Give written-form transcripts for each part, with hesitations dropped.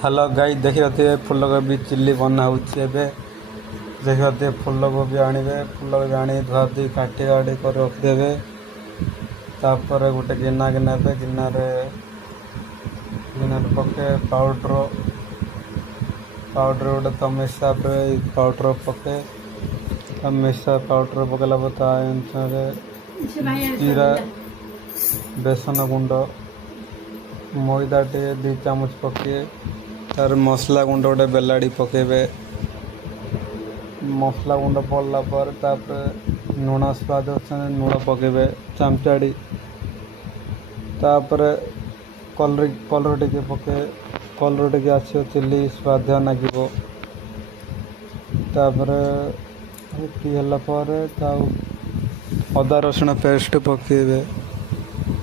Hello गाई देखिए फूलकोबी चिल्ली बना होचे देखिए फूलकोबी आणवे फूलकोबी आनी धुआ धुई काटी काटी कर रखिदेवे तापर गोटे गिना नेबे गिनार पके पाउडर गोटे तम हिसाब से पाउडर पके मिसा पाउडर पकेला अनुसार जीरा बेसन गुंड मैदा टे 2 चामच पके तार मसला गुंड गोटे बेलाड़ी पकेबे मसला गुंड पड़ला पर तापर लुण स्वाद लुण पकेबे चामचाड़ी तापर कलर टिके पके कलर टिके आसो चिल्ली स्वाद लगे तापर अदा रसुण पेस्ट पकेबे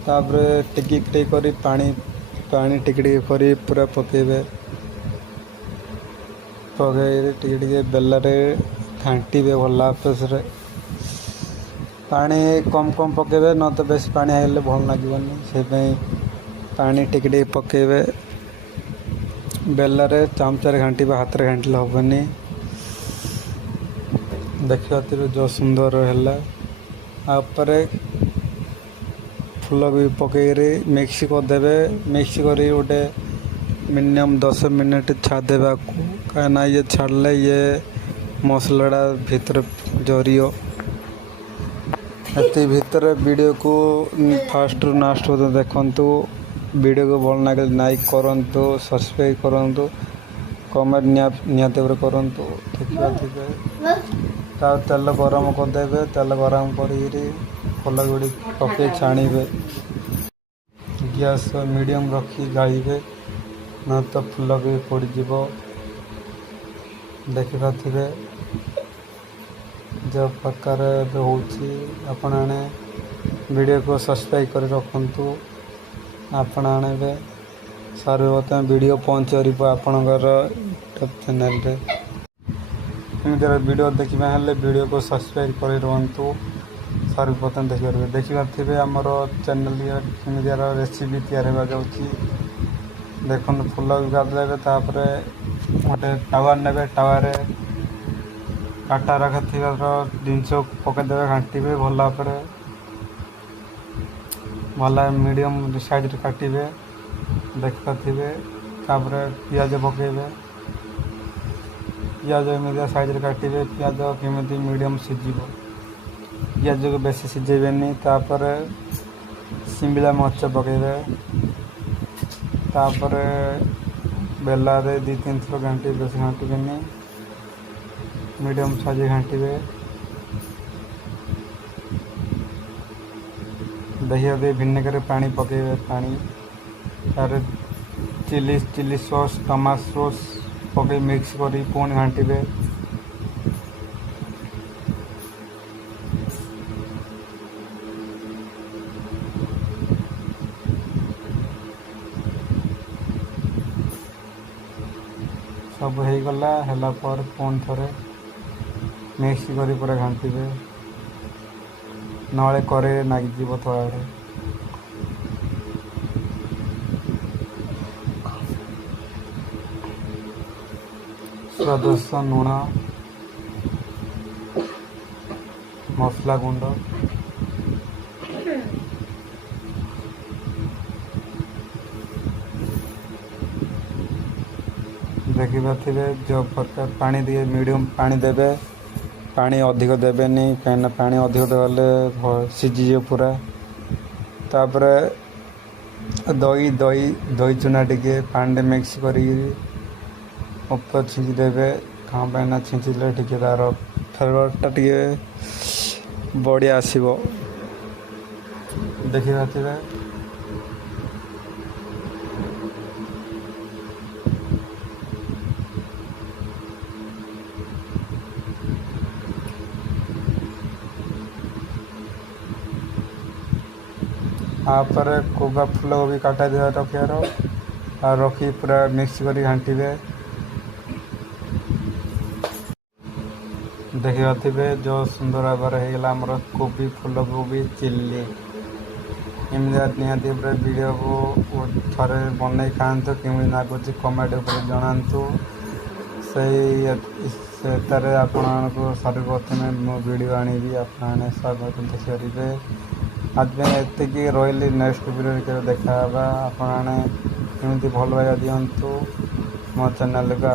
तापर टिकी करी पानी टिके करी पूरा पकेबे टिके बेलारे घांटे भल पेसरे पानी कम कम पकेबे न तो बेस पानी आइले भल लगनी से पानी टिके पकेबे बेलारे चामचार घांटे हाथ में घांटे हेनी देखिए जो सुंदर है फूल भी पकईरी मिक्स करदे मिक्स कर गोटे मिनिमम 10 मिनट छादेवा कहीं ये छाड़ले ये मसलाटा भितर जरियो ये भितर वीडियो को फास्ट रु लास्ट देखु वीडियो को भल लगे लाइक करूँ सब्सक्राइब करूँ कमेंट निहाती करूँ तेल गरम करदे तेल गरम कर फूल गुड़ी पके छाणीबे गैस मीडियम रखी गाड़े न तो फूल भी पड़ज देखिपे जो प्रकार होने वीडियो को सब्सक्राइब कर रखु आपण आने सर्वप्रथम वीडियो पहुँच आपणकर यूट्यूब चैनल रे वीडियो देखा हेल्ले वीडियो को सब्सक्राइब कर रुहतु सर्वप्रथम देखिए आमर चैनल रेसिपी तैयार देखो फूल भी गाधे तापर गोटे टावर ने टावर काटा रखी जिनस पकईदे घाटे भल भल मीडियम साइज काटे देखिए तापर पियाज पकेबे पियाज एमती साइज काटे पियाज केमी मीडियम सीझ पियाज को बेसी सीझेबेनी तापर शिमला मरच पकेबे तापर बेलारे 2-3 थर घाटे बेसी घाटेबेनी मीडियम साइज घाटे दही भिनेगर पानी पकेबे पानी तार चिली सॉस टमाटो सॉस पके मिक्स करी पुणी घाटे सब हो गला पर पुणी थे मिक्स करी पूरा घाटे नले करे नागिज थोड़े स्वादस्थ लुण मसला गुंड देखिपे जो प्रकार पानी दिए मीडियम पानी देवे पानी अधिक देवेनि कहीं पानी अधिक देवे सीझीज पूरा तापर दही दही दही चूना टिके पानी मिक्स कर ऊपर छींचीदेवे कहाँ पाइना छींचीले टिके तार फ्लेवरटा टिके बढ़िया आसो देखिपे आपर कोबा फूल भी काटा दिया रखार रखी पूरा मिक्स कर घाटे देखिए जो सुंदर भाव होगा आमर कोबी फूल कोबी चिल्ली ଏମିତି ନିହାତି ଉପରେ ଭିଡ଼ିଓକୁ ଥରେ ବନେଇ ଖାଆନ୍ତୁ, କେମିତି ଲାଗୁଛି କମେଣ୍ଟ ଉପରେ ଜଣାନ୍ତୁ। ସେଥିରେ ଆପଣଙ୍କୁ ସର୍ବପ୍ରଥମେ ମୁଁ ଭିଡ଼ିଓ ଆଣିବି, ଆପଣମାନେ ସର୍ବପ୍ରଥମେ ଦେଖିପାରିବେ। ଆଜି ପାଇଁ ଏତିକି ରହିଲି, ନେକ୍ସଟ ଭିଡ଼ିଓରେ କେବେ ଦେଖା ହେବା। ଆପଣମାନେ ଏମିତି ଭଲ ପାଇବା ଦିଅନ୍ତୁ ମୋ ଚ୍ୟାନେଲକୁ।